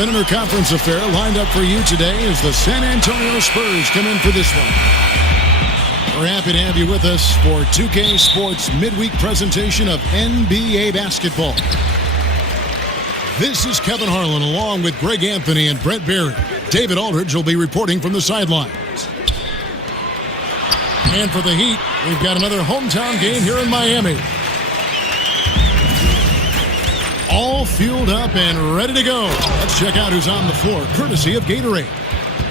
of an interconference affair lined up for you today as the San Antonio Spurs come in for this one. We're happy to have you with us for 2K Sports midweek presentation of NBA basketball. This is Kevin Harlan along with Greg Anthony and Brett Barry. David Aldridge will be reporting from the sidelines. And for the Heat, we've got another hometown game here in Miami. All fueled up and ready to go. Let's check out who's on the floor, courtesy of Gatorade.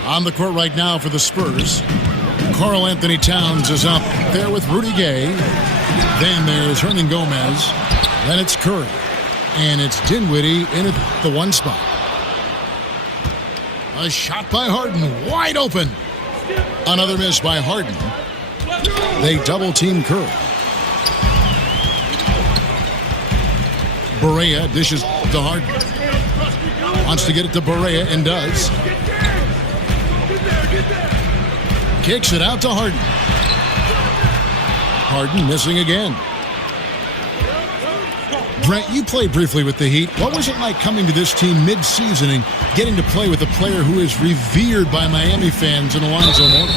On the court right now for the Spurs, Karl Anthony Towns is up there with Rudy Gay. Then there's Hernan Gomez. Then it's Curry. And it's Dinwiddie in at the one spot. A shot by Harden, wide open. Another miss by Harden. They double-team Curry. Barea dishes to Harden. Wants to get it to Barea and does. Kicks it out to Harden. Harden missing again. Brent, you played briefly with the Heat. What was it like coming to this team mid-season and getting to play with a player who is revered by Miami fans in Alonzo Mourning?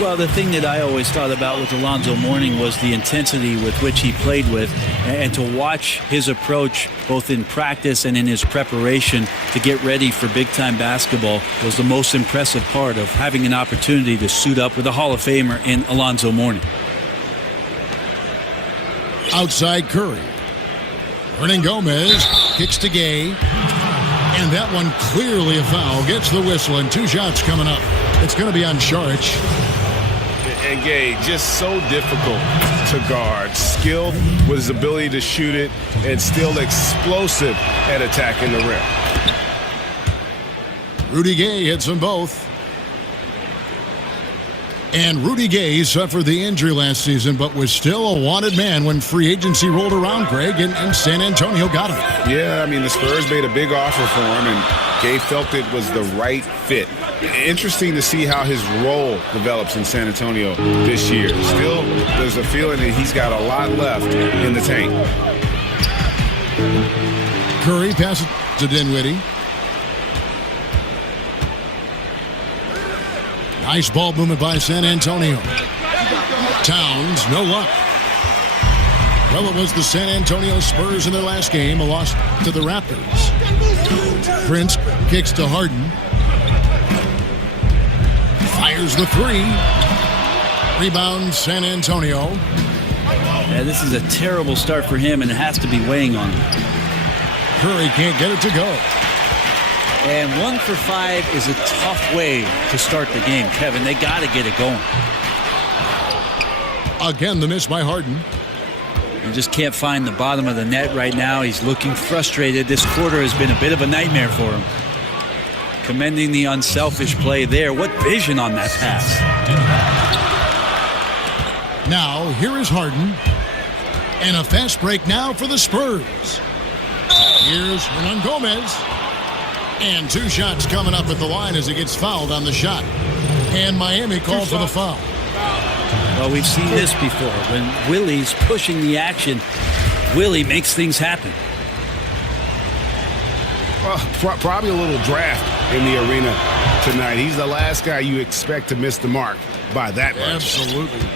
Well, the thing that I always thought about with Alonzo Mourning was the intensity with which he played with, and to watch his approach both in practice and in his preparation to get ready for big-time basketball was the most impressive part of having an opportunity to suit up with a Hall of Famer in Alonzo Mourning. Outside Curry. Hernan Gomez kicks to Gay. And that one clearly a foul. Gets the whistle and two shots coming up. It's going to be on Saric. And Gay, just so difficult to guard. Skilled with his ability to shoot it and still explosive at attacking the rim. Rudy Gay hits them both. And Rudy Gay suffered the injury last season, but was still a wanted man when free agency rolled around, Greg, and San Antonio got him. Yeah, I mean, the Spurs made a big offer for him, and Gay felt it was the right fit. Interesting to see how his role develops in San Antonio this year. Still, there's a feeling that he's got a lot left in the tank. Curry passes to Dinwiddie. Nice ball movement by San Antonio. Towns, no luck. Well, it was the San Antonio Spurs in their last game, a loss to the Raptors. Prince kicks to Harden. Fires the three. Rebound, San Antonio. Yeah, this is a terrible start for him, and it has to be weighing on him. Curry can't get it to go. And 1 for 5 is a tough way to start the game, Kevin. They got to get it going. Again, the miss by Harden. He just can't find the bottom of the net right now. He's looking frustrated. This quarter has been a bit of a nightmare for him. Commending the unselfish play there. What vision on that pass. Now, here is Harden. And a fast break now for the Spurs. Here's Hernan Gomez. And two shots coming up at the line as he gets fouled on the shot. And Miami called for the foul. Well, we've seen this before. When Willie's pushing the action, Willie makes things happen. Well, probably a little draft in the arena tonight. He's the last guy you expect to miss the mark by that much. Absolutely.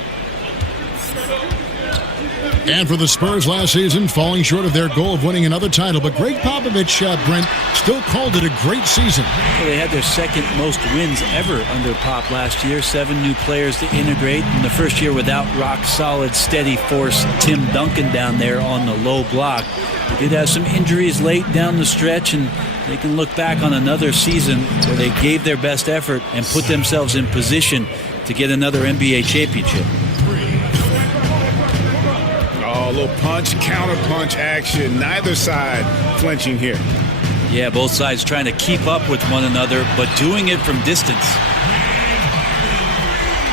And for the Spurs last season, falling short of their goal of winning another title. But Greg Popovich, Brent, still called it a great season. Well, they had their second most wins ever under Pop last year. 7 new players to integrate. In the first year without rock-solid, steady force Tim Duncan down there on the low block. They did have some injuries late down the stretch, and they can look back on another season where they gave their best effort and put themselves in position to get another NBA championship. A little punch, counter punch action. Neither side flinching here. Yeah, both sides trying to keep up with one another, but doing it from distance.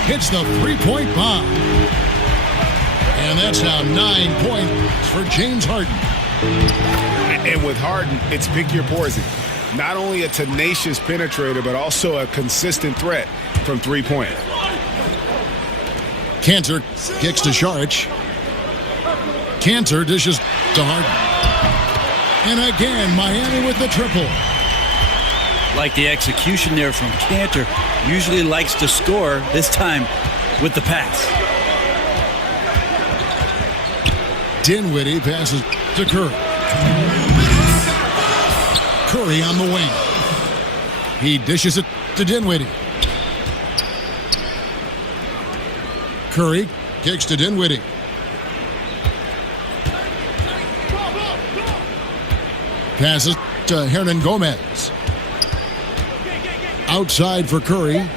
Hits the three-point bomb. And that's now 9 points for James Harden. And with Harden, it's pick your poison. Not only a tenacious penetrator, but also a consistent threat from three-point. Cantor kicks to Saric. Cantor dishes to Harden. And again, Miami with the triple. Like the execution there from Cantor. Usually likes to score, this time with the pass. Dinwiddie passes to Curry. Curry on the wing. He dishes it to Dinwiddie. Curry kicks to Dinwiddie. Passes to Hernan Gomez. Outside for Curry.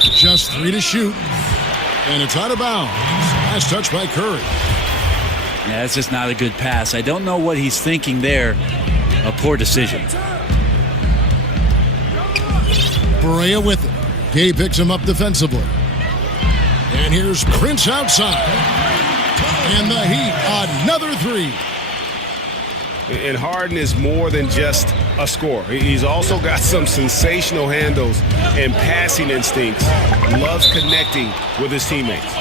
Just 3 to shoot. And it's out of bounds. Last touch by Curry. Yeah, that's just not a good pass. I don't know what he's thinking there. A poor decision. Barea with it. Gay picks him up defensively. And here's Prince outside. And the Heat, another 3. And Harden is more than just a scorer. He's also got some sensational handles and passing instincts. Loves connecting with his teammates.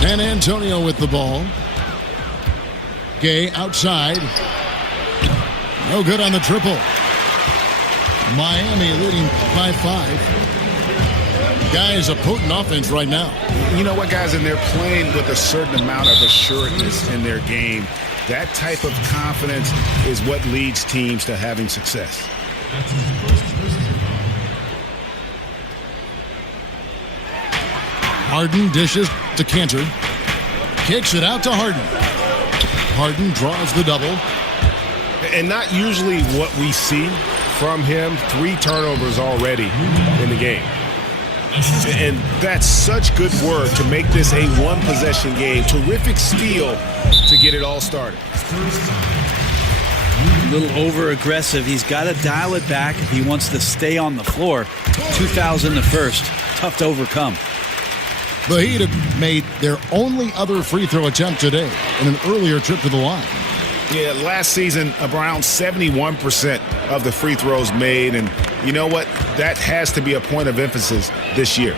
San Antonio with the ball. Gay outside. No good on the triple. Miami leading by 5. Guys, a potent offense right now. You know what, guys? And they're playing with a certain amount of assuredness in their game. That type of confidence is what leads teams to having success. Harden dishes to Cantor. Kicks it out to Harden. Harden draws the double. And not usually what we see from him. 3 turnovers already in the game. And that's such good work to make this a one-possession game. Terrific steal to get it all started. A little over-aggressive. He's got to dial it back if he wants to stay on the floor. 2,000 the first. Tough to overcome. The Heat have made their only other free throw attempt today in an earlier trip to the line. Yeah, last season, around 71% of the free throws made. And you know what? That has to be a point of emphasis this year.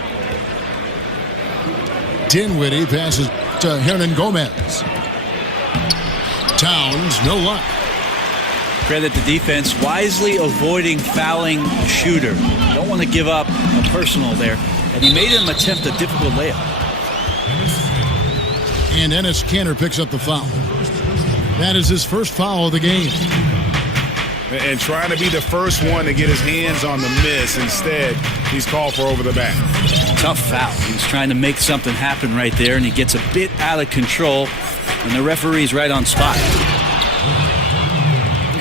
Dinwiddie passes to Hernan Gomez. Towns, no luck. Credit the defense, wisely avoiding fouling shooter. Don't want to give up a personal there. And he made him attempt a difficult layup. And Enes Kanter picks up the foul. That is his first foul of the game. And trying to be the first one to get his hands on the miss. Instead, he's called for over the back. Tough foul. He's trying to make something happen right there, and he gets a bit out of control, and the referee's right on spot.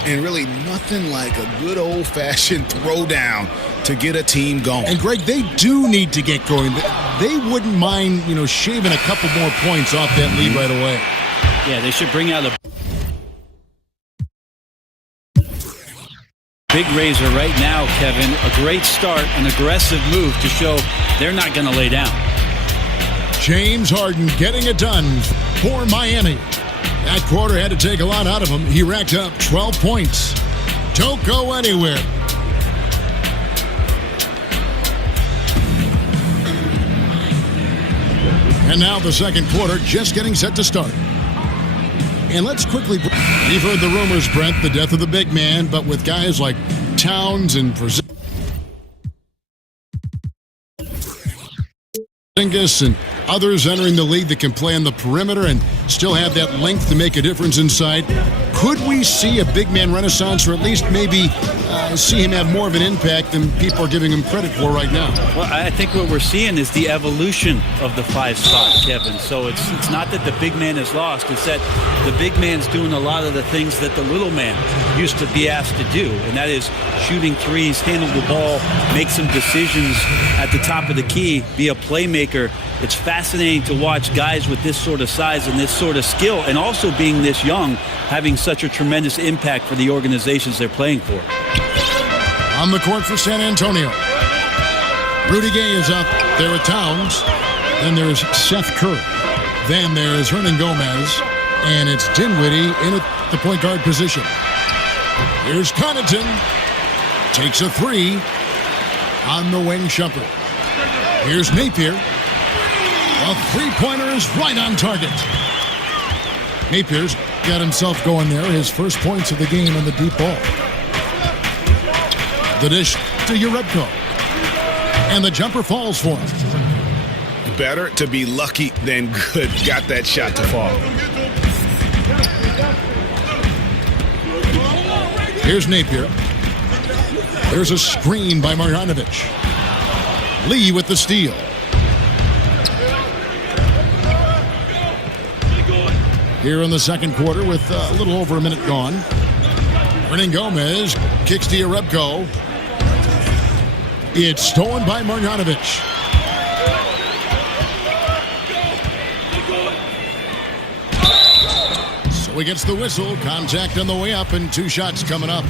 And really nothing like a good old-fashioned throwdown to get a team going. And, Greg, they do need to get going. They wouldn't mind, shaving a couple more points off that lead right away. Yeah, they should bring out a big razor right now, Kevin. A great start, an aggressive move to show they're not going to lay down. James Harden getting it done for Miami. That quarter had to take a lot out of him. He racked up 12 points. Don't go anywhere. And now the second quarter just getting set to start. And let's quickly... You've heard the rumors, Brent, the death of the big man, but with guys like Towns and Porzingis and others entering the league that can play on the perimeter and still have that length to make a difference inside, could we see a big man renaissance, or at least maybe see him have more of an impact than people are giving him credit for right now? Well, I think what we're seeing is the evolution of the 5 spot, Kevin. So it's not that the big man is lost. It's that the big man's doing a lot of the things that the little man used to be asked to do, and that is shooting threes, handle the ball, make some decisions at the top of the key, be a playmaker. It's fascinating to watch guys with this sort of size and this sort of skill, and also being this young, having such a tremendous impact for the organizations they're playing for. On the court for San Antonio, Rudy Gay is out there with Towns. Then there's Seth Curry. Then there's Hernan Gomez. And it's Dinwiddie in at the point guard position. Here's Connaughton. Takes a 3 on the wing, Shumpert. Here's Napier. A three-pointer is right on target. Napier's got himself going there. His first points of the game on the deep ball. The dish to Urebko. And the jumper falls for him. Better to be lucky than good. Got that shot to fall. Here's Napier. There's a screen by Marjanovic. Lee with the steal. Here in the second quarter with a little over a minute gone. Hernan Gomez kicks to Urebko. It's stolen by Marjanovic. So he gets the whistle. Contact on the way up and two shots coming up.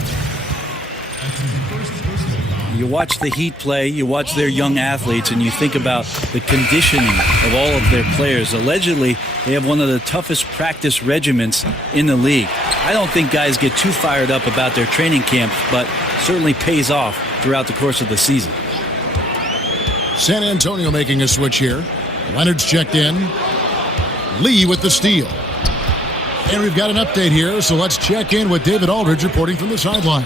You watch the Heat play, you watch their young athletes, and you think about the conditioning of all of their players. Allegedly, they have one of the toughest practice regimens in the league. I don't think guys get too fired up about their training camps, but certainly pays off throughout the course of the season. San Antonio making a switch here. Leonard's checked in. Lee with the steal. And we've got an update here, so let's check in with David Aldridge reporting from the sideline.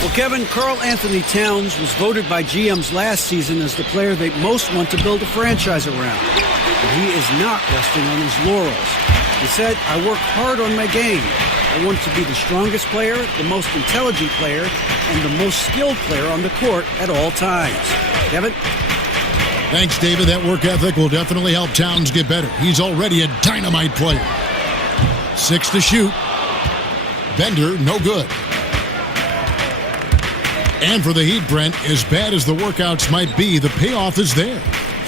Well, Kevin, Karl Anthony Towns was voted by GMs last season as the player they most want to build a franchise around. But he is not resting on his laurels. He said, "I work hard on my game. I want to be the strongest player, the most intelligent player, and the most skilled player on the court at all times." Kevin? Thanks, David. That work ethic will definitely help Towns get better. He's already a dynamite player. 6 to shoot. Bender, no good. And for the Heat, Brent, as bad as the workouts might be, the payoff is there.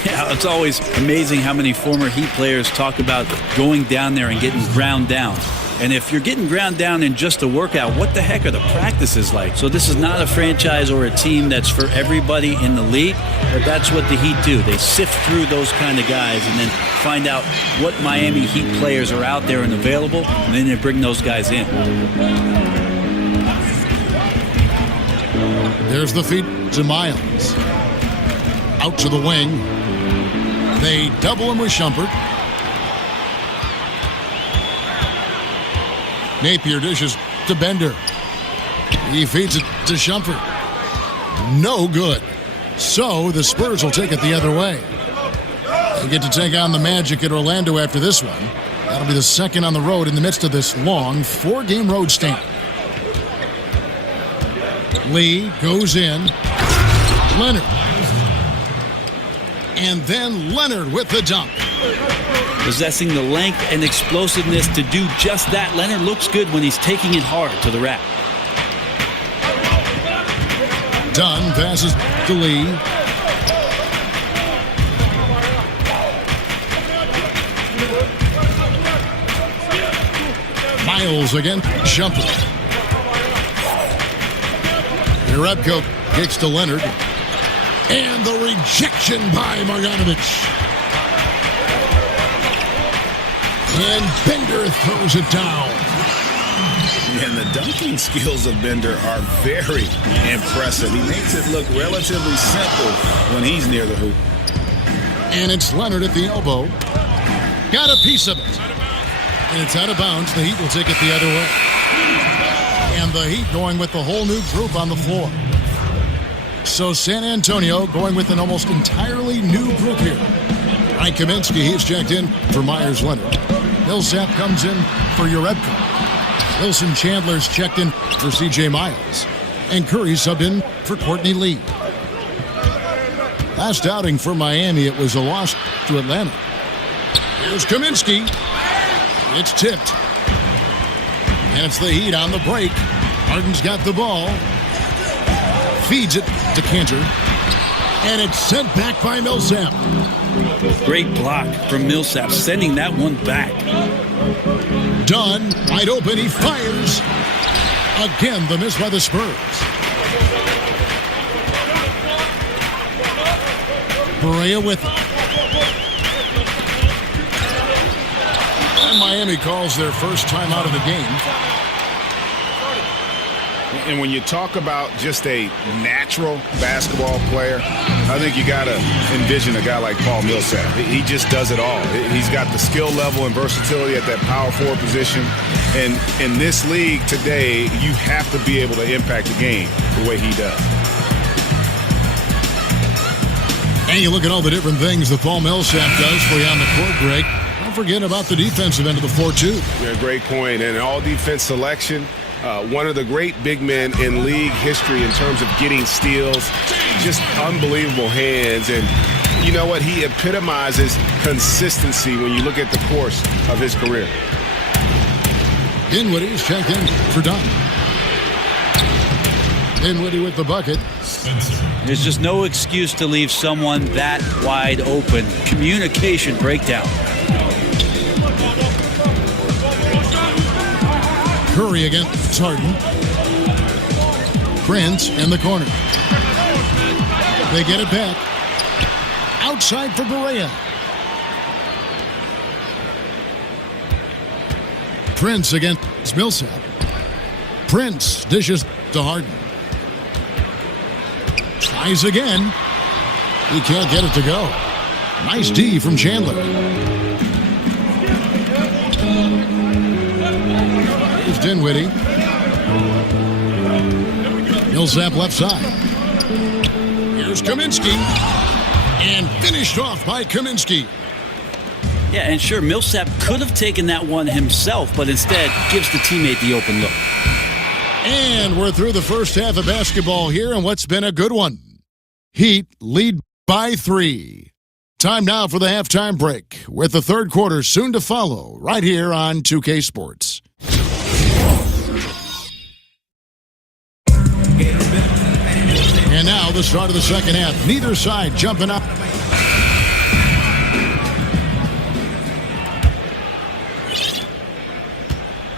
Yeah, it's always amazing how many former Heat players talk about going down there and getting ground down. And if you're getting ground down in just a workout, what the heck are the practices like? So this is not a franchise or a team that's for everybody in the league, but that's what the Heat do. They sift through those kind of guys and then find out what Miami Heat players are out there and available, and then they bring those guys in. There's the feed to Miles. Out to the wing. They double him with Shumpert. Napier dishes to Bender. He feeds it to Shumpert. No good. So the Spurs will take it the other way. They get to take on the Magic at Orlando after this one. That'll be the second on the road in the midst of this long 4-game road stand. Lee goes in. Leonard. And then Leonard with the dunk. Possessing the length and explosiveness to do just that, Leonard looks good when he's taking it hard to the rack. Dunn passes to Lee. Miles again. Shumpert. Urebko kicks to Leonard. And the rejection by Marjanovic. And Bender throws it down. And the dunking skills of Bender are very impressive. He makes it look relatively simple when he's near the hoop. And it's Leonard at the elbow. Got a piece of it. And it's out of bounds. The Heat will take it the other way. And the Heat going with the whole new group on the floor. So San Antonio going with an almost entirely new group here. Frank Kaminsky, he's checked in for Myers Leonard. Millsap comes in for Urebko. Wilson Chandler's checked in for C.J. Miles. And Curry subbed in for Courtney Lee. Last outing for Miami, it was a loss to Atlanta. Here's Kaminsky. It's tipped. And it's the Heat on the break. Harden's got the ball. Feeds it to Cantor. And it's sent back by Millsap. Great block from Millsap, sending that one back. Dunn, wide open, he fires. Again, the miss by the Spurs. Berea with it. And Miami calls their first time out of the game. And when you talk about just a natural basketball player, I think you got to envision a guy like Paul Millsap. He just does it all. He's got the skill level and versatility at that power forward position. And in this league today, you have to be able to impact the game the way he does. And you look at all the different things that Paul Millsap does for you on the court, Greg. Don't forget about the defensive end of the floor, too. Yeah, great point. And all defense selection. One of the great big men in league history in terms of getting steals. Just unbelievable hands. And you know what? He epitomizes consistency when you look at the course of his career. Dinwiddie's checked in for Dunn. Dinwiddie with the bucket. There's just no excuse to leave someone that wide open. Communication breakdown. Curry against Harden. Prince in the corner. They get it back. Outside for Barea. Prince against Millsap. Prince dishes to Harden. Tries again. He can't get it to go. Nice D from Chandler. Here's Dinwiddie. Millsap left side. Here's Kaminsky. And finished off by Kaminsky. Yeah, and sure, Millsap could have taken that one himself, but instead gives the teammate the open look. And we're through the first half of basketball here, and what's been a good one. Heat lead by 3. Time now for the halftime break, with the third quarter soon to follow, right here on 2K Sports. And now the start of the second half. Neither side jumping up.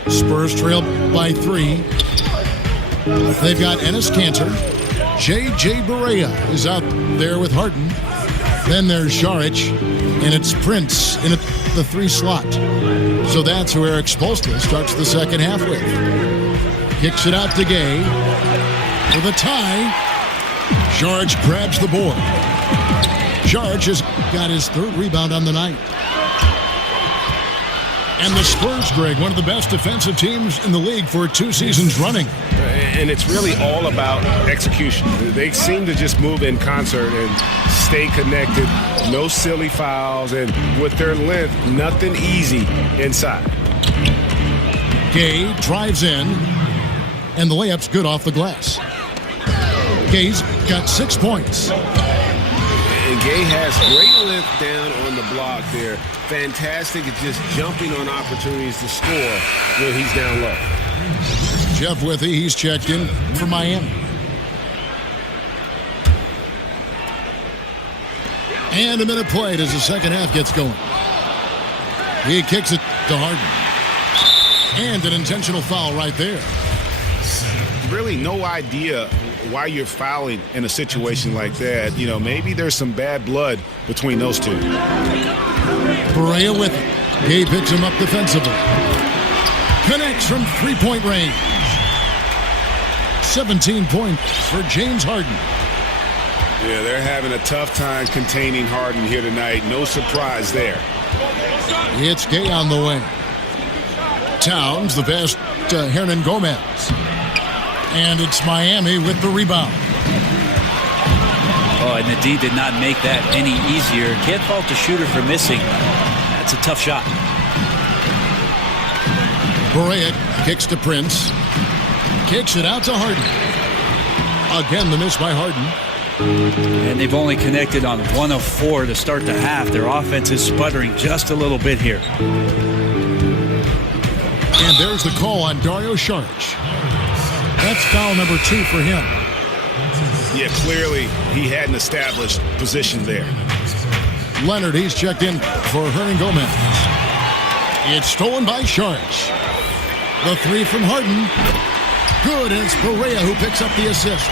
Spurs trail by 3. They've got Enes Kanter. J.J. Barea is out there with Harden. Then there's Šarić, and it's Prince in the 3 slot. So that's who Eric Spoelstra starts the second half with. Kicks it out to Gay. With a tie, Šarić grabs the board. Šarić has got his 3rd rebound on the night. And the Spurs, Greg, one of the best defensive teams in the league for 2 seasons running. And it's really all about execution. They seem to just move in concert and stay connected. No silly fouls. And with their length, nothing easy inside. Gay drives in, and the layup's good off the glass. Gay's got 6 points. And Gay has great length down on the block there. Fantastic at just jumping on opportunities to score when he's down low. Jeff Withey, he's checked in for Miami. And a minute played as the second half gets going. He kicks it to Harden. And an intentional foul right there. Really no idea why you're fouling in a situation like that. You know, maybe there's some bad blood between those two. Barea with it. Gay picks him up defensively. Connects from 3-point range. 17 points for James Harden. Yeah, they're having a tough time containing Harden here tonight. No surprise there. It's Gay on the way. Towns, the pass to Hernan Gomez. And it's Miami with the rebound. Oh, and the D did not make that any easier. Can't fault the shooter for missing. That's a tough shot. Barea kicks to Prince. Kicks it out to Harden. Again, the miss by Harden. And they've only connected on 1 of 4 to start the half. Their offense is sputtering just a little bit here. And there's the call on Dario Šarić. That's foul number 2 for him. Yeah, clearly he had an established position there. Leonard, he's checked in for Hernan Gomez. It's stolen by Šarić. The 3 from Harden. Good, and it's Barea who picks up the assist.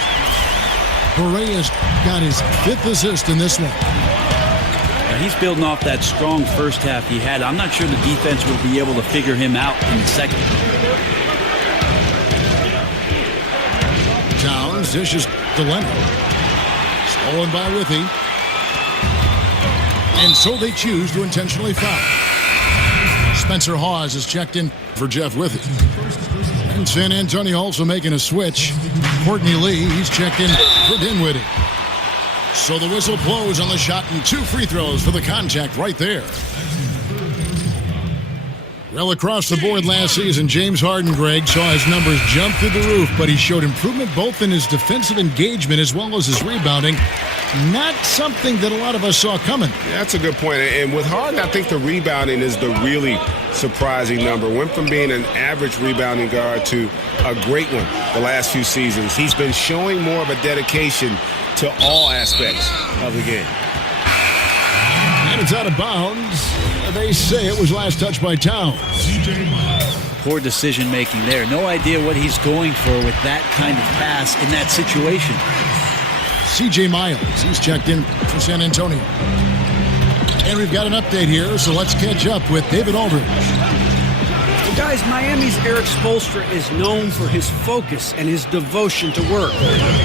Barea's got his 5th assist in this one. Now he's building off that strong first half he had. I'm not sure the defense will be able to figure him out in the second. Towns dishes to Leonard. Stolen by Withy. And so they choose to intentionally foul. Spencer Hawes is checked in for Jeff Withy. And San Antonio also making a switch. Courtney Lee, he's checked in for Dinwiddie. So the whistle blows on the shot and 2 free throws for the contact right there. Well, across the board last season, James Harden, Greg, saw his numbers jump through the roof, but he showed improvement both in his defensive engagement as well as his rebounding. Not something that a lot of us saw coming. Yeah, that's a good point. And with Harden, I think the rebounding is the really surprising number. Went from being an average rebounding guard to a great one the last few seasons. He's been showing more of a dedication to all aspects of the game. And it's out of bounds. They say it was last touched by Towns. Poor decision making there. No idea what he's going for with that kind of pass in that situation. C.J. Miles, he's checked in for San Antonio. And we've got an update here, so let's catch up with David Aldridge. Well, guys, Miami's Eric Spoelstra is known for his focus and his devotion to work.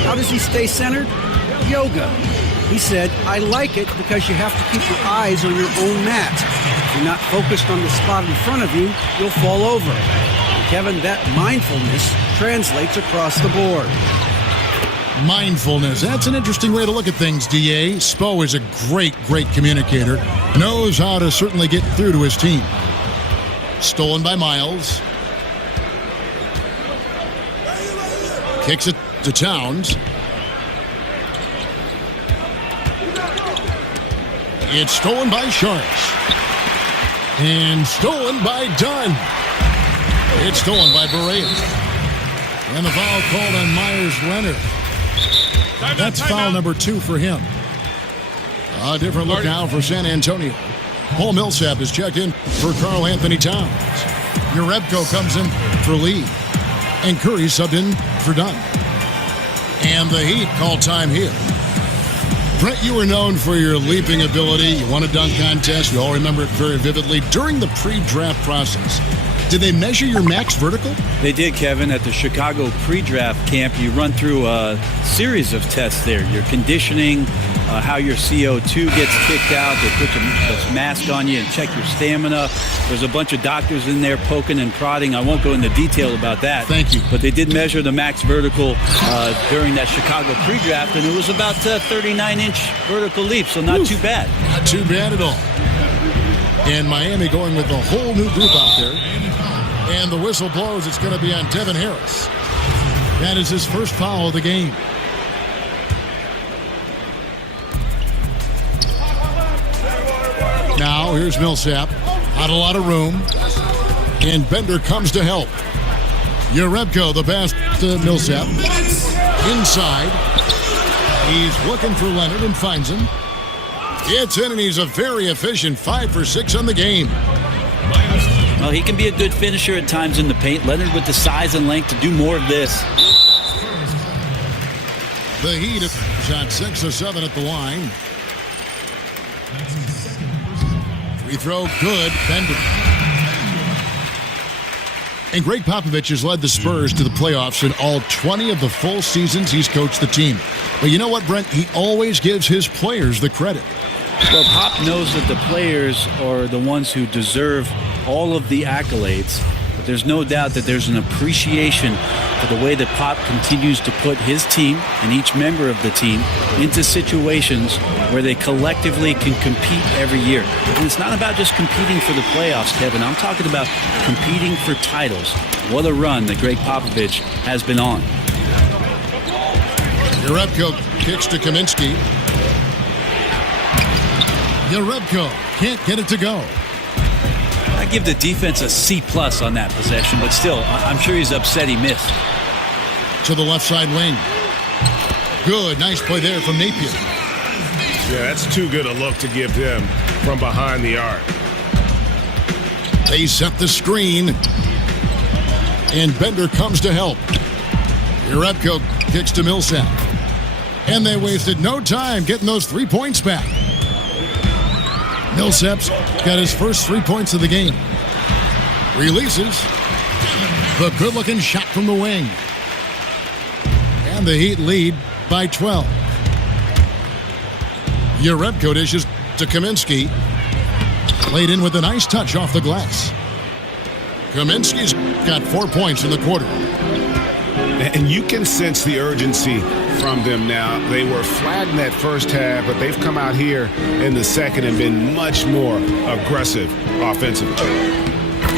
How does he stay centered? Yoga. He said, I like it because you have to keep your eyes on your own mat. If you're not focused on the spot in front of you, you'll fall over. And Kevin, that mindfulness translates across the board. Mindfulness. That's an interesting way to look at things, D.A. Spo is a great communicator. Knows how to certainly get through to his team. Stolen by Miles. Kicks it to Towns. It's stolen by Sharks. And stolen by Dunn. It's stolen by Berea. And the foul called on Myers-Leonard. That's foul number 2 for him. A different look now for San Antonio. Paul Millsap is checked in for Karl Anthony Towns. Jerebko comes in for Lee. And Curry subbed in for Dunn. And the Heat call time here. Brent, you were known for your leaping ability. You won a dunk contest. We all remember it very vividly. During the pre-draft process, did they measure your max vertical? They did, Kevin. At the Chicago pre-draft camp, you run through a series of tests there. Your conditioning, how your CO2 gets kicked out. They put this mask on you and check your stamina. There's a bunch of doctors in there poking and prodding. I won't go into detail about that. Thank you. But they did measure the max vertical during that Chicago pre-draft, and it was about 39-inch vertical leap, so not too bad. Not too bad at all. And Miami going with a whole new group out there. And the whistle blows. It's going to be on Devin Harris. That is his first foul of the game. Now, here's Millsap. Not a lot of room. And Bender comes to help. Jerebko, the pass to Millsap. Inside. He's looking for Leonard and finds him. It's in, and he's a very efficient 5 for 6 on the game. Well, he can be a good finisher at times in the paint. Leonard with the size and length to do more of this. The Heat have shot 6 of 7 at the line. Free throw, good. Bender. And Greg Popovich has led the Spurs to the playoffs in all 20 of the full seasons he's coached the team. But you know what, Brent? He always gives his players the credit. Well, Pop knows that the players are the ones who deserve all of the accolades. But there's no doubt that there's an appreciation for the way that Pop continues to put his team and each member of the team into situations where they collectively can compete every year. And it's not about just competing for the playoffs, Kevin. I'm talking about competing for titles. What a run that Greg Popovich has been on. Jerebko kicks to Kaminsky. Jerebko can't get it to go. I give the defense a C+ on that possession, but still, I'm sure he's upset he missed. To the left side wing. Good, nice play there from Napier. Yeah, that's too good a look to give him from behind the arc. They set the screen. And Bender comes to help. Jerebko kicks to Millsap. And they wasted no time getting those 3 points back. Millsap's got his first 3 points of the game. Releases. The good-looking shot from the wing. And And the Heat lead by 12. Yarebko dishes to Kaminsky. Played in with a nice touch off the glass. Kaminsky's got 4 points in the quarter. And you can sense the urgency from them now. They were flat in that first half, but they've come out here in the second and been much more aggressive offensively.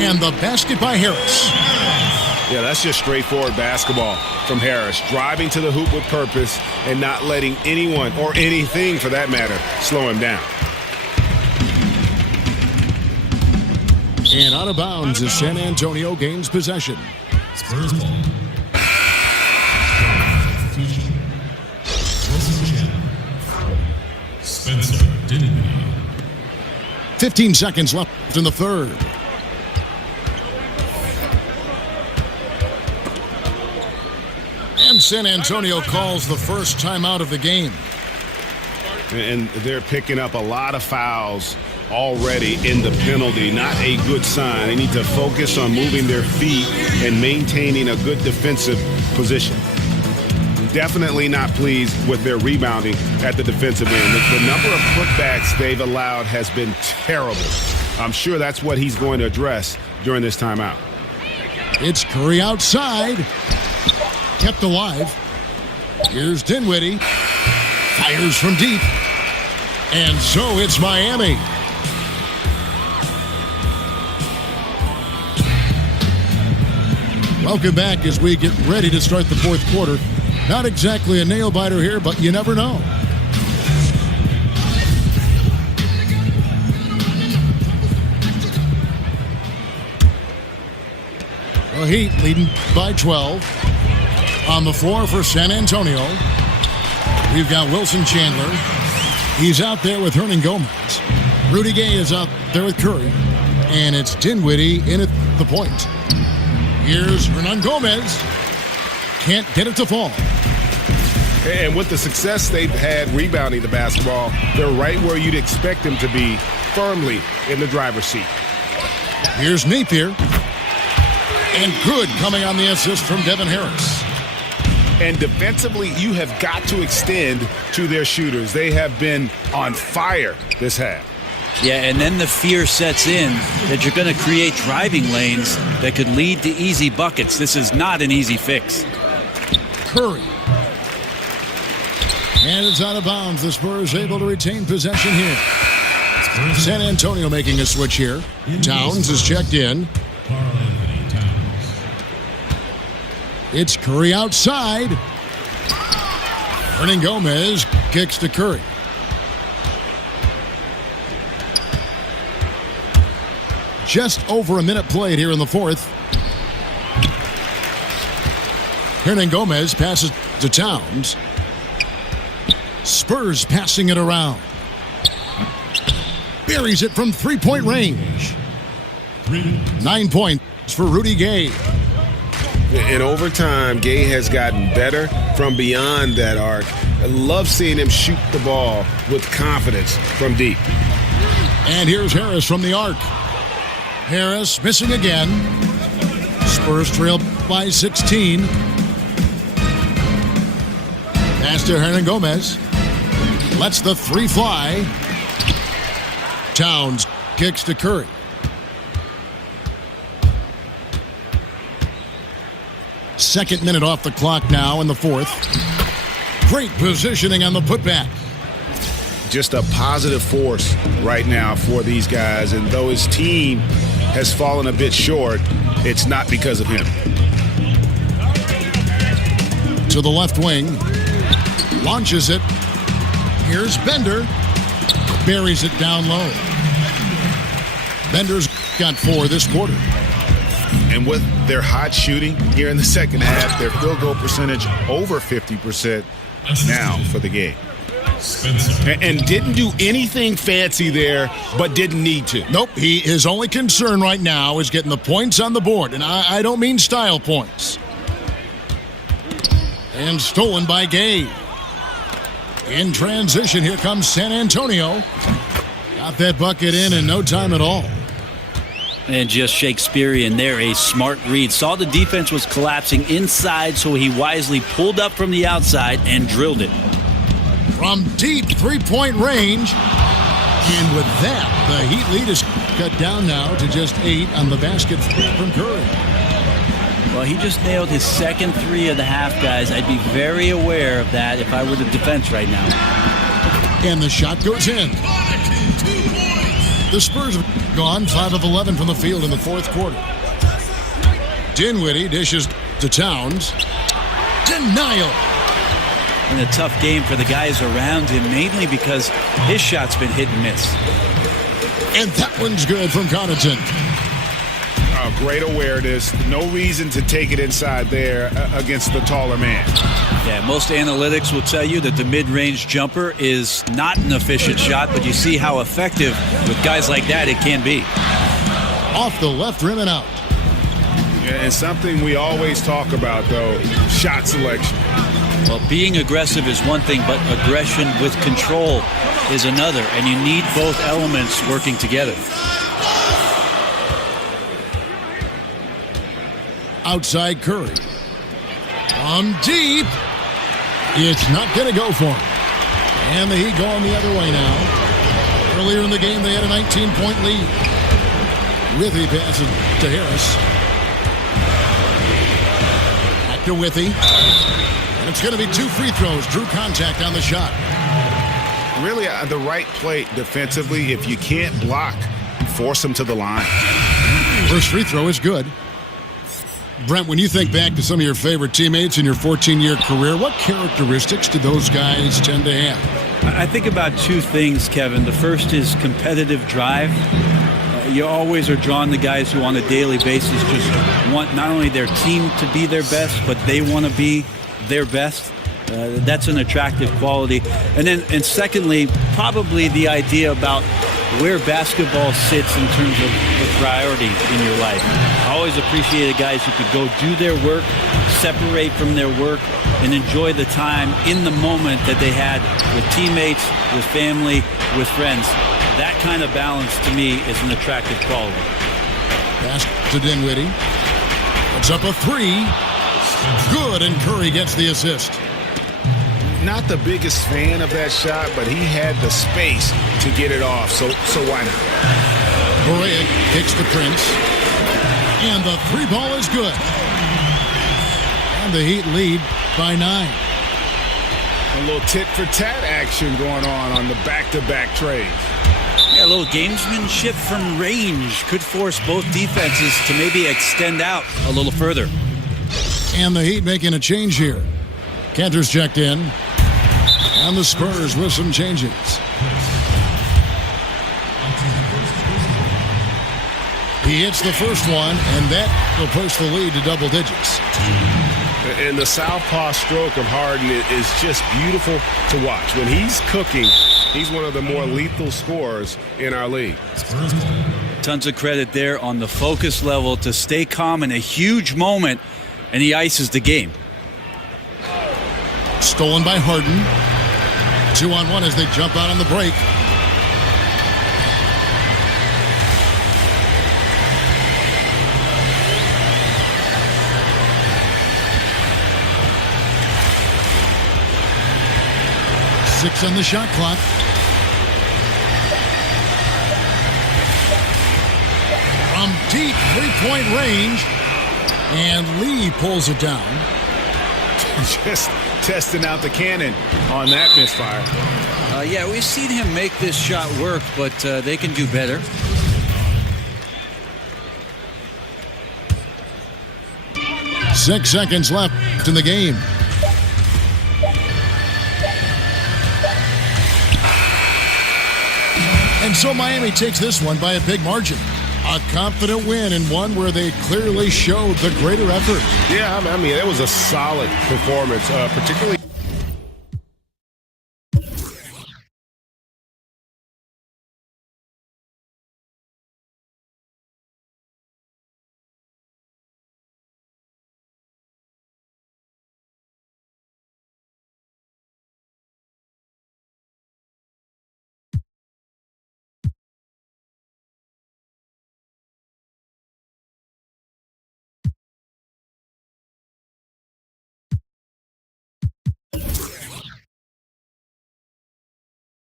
And the basket by Harris. Yeah, that's just straightforward basketball from Harris. Driving to the hoop with purpose and not letting anyone, or anything for that matter, slow him down. And out of bounds as San Antonio gains possession. Spurs ball. 15 seconds left in the third. And San Antonio calls the first timeout of the game. And they're picking up a lot of fouls already in the penalty. Not a good sign. They need to focus on moving their feet and maintaining a good defensive position. Definitely not pleased with their rebounding at the defensive end. The number of putbacks they've allowed has been terrible. I'm sure that's what he's going to address during this timeout. It's Curry outside. Kept alive. Here's Dinwiddie. Fires from deep. And so it's Miami. Welcome back as we get ready to start the fourth quarter. Not exactly a nail-biter here, but you never know. The Heat leading by 12. On the floor for San Antonio, we've got Wilson Chandler. He's out there with Hernan Gomez. Rudy Gay is out there with Curry. And it's Dinwiddie in at the point. Here's Hernan Gomez. Can't get it to fall. And with the success they've had rebounding the basketball, they're right where you'd expect them to be, firmly in the driver's seat. Here's Napier. And good coming on the assist from Devin Harris. And defensively, you have got to extend to their shooters. They have been on fire this half. Yeah, and then the fear sets in that you're going to create driving lanes that could lead to easy buckets. This is not an easy fix. Curry. And it's out of bounds. The Spurs able to retain possession here. San Antonio making a switch here. Towns is checked in. It's Curry outside. Hernan Gomez kicks to Curry. Just over a minute played here in the fourth. Hernan Gomez passes to Towns. Spurs passing it around. Buries it from three-point range. 9 points for Rudy Gay. In overtime, Gay has gotten better from beyond that arc. I love seeing him shoot the ball with confidence from deep. And here's Harris from the arc. Harris missing again. Spurs trail by 16. Pass to Hernan Gomez. Lets the three fly. Towns kicks to Curry. Second minute off the clock now in the fourth. Great positioning on the putback. Just a positive force right now for these guys. And though his team has fallen a bit short, it's not because of him. To the left wing. Launches it. Here's Bender. Buries it down low. Bender's got 4 this quarter. And with their hot shooting here in the second half, their field goal percentage over 50% now for the game. And didn't do anything fancy there, but didn't need to. Nope, his only concern right now is getting the points on the board. And I don't mean style points. And stolen by Gay. In transition, here comes San Antonio. Got that bucket in no time at all. And just Shakespearean there, a smart read. Saw the defense was collapsing inside, so he wisely pulled up from the outside and drilled it. From deep three-point range. And with that, the Heat lead is cut down now to just 8 on the basket from Curry. Well, he just nailed his second 3 of the half, guys. I'd be very aware of that if I were the defense right now. And the shot goes in. The Spurs have gone 5 of 11 from the field in the fourth quarter. Dinwiddie dishes to Towns. Denial. And a tough game for the guys around him, mainly because his shot's been hit and miss. And that one's good from Connaughton. Oh, great awareness. No reason to take it inside there against the taller man. Yeah, most analytics will tell you that the mid-range jumper is not an efficient shot, but you see how effective with guys like that it can be. Off the left rim and out. Yeah, and something we always talk about, though, shot selection. Well, being aggressive is one thing, but aggression with control is another, and you need both elements working together. Outside Curry. From deep. It's not going to go for him. And the Heat going the other way now. Earlier in the game, they had a 19-point lead. Withy passes to Harris. Back to Withy. And it's going to be 2 free throws. Drew contact on the shot. Really, the right play defensively. If you can't block, force them to the line. First free throw is good. Brent, when you think back to some of your favorite teammates in your 14-year career, what characteristics do those guys tend to have? I think about 2 things, Kevin. The first is competitive drive. You always are drawn to guys who on a daily basis just want not only their team to be their best, but they want to be their best. That's an attractive quality. And secondly, probably the idea about where basketball sits in terms of the priority in your life. I always appreciated guys who could go do their work, separate from their work, and enjoy the time in the moment that they had with teammates, with family, with friends. That kind of balance, to me, is an attractive quality. Pass to Dinwiddie. It's up a 3. Good, and Curry gets the assist. Not the biggest fan of that shot, but he had the space to get it off, so why not? Barea kicks to Prince. And the 3 ball is good. And the Heat lead by 9. A little tit-for-tat action going on the back-to-back trades. Yeah, a little gamesmanship from range could force both defenses to maybe extend out a little further. And the Heat making a change here. Cantor's checked in. And the Spurs with some changes. He hits the first one, and that will push the lead to double digits. And the southpaw stroke of Harden is just beautiful to watch. When he's cooking, he's one of the more lethal scorers in our league. Tons of credit there on the focus level to stay calm in a huge moment, and he ices the game. Stolen by Harden. 2-on-1 as they jump out on the break. Six on the shot clock. From deep three-point range. And Lee pulls it down. Just testing out the cannon on that misfire. Yeah, we've seen him make this shot work, but they can do better. Six seconds left in the game. And so Miami takes this one by a big margin. A confident win and one where they clearly showed the greater effort. Yeah, I mean, it was a solid performance, particularly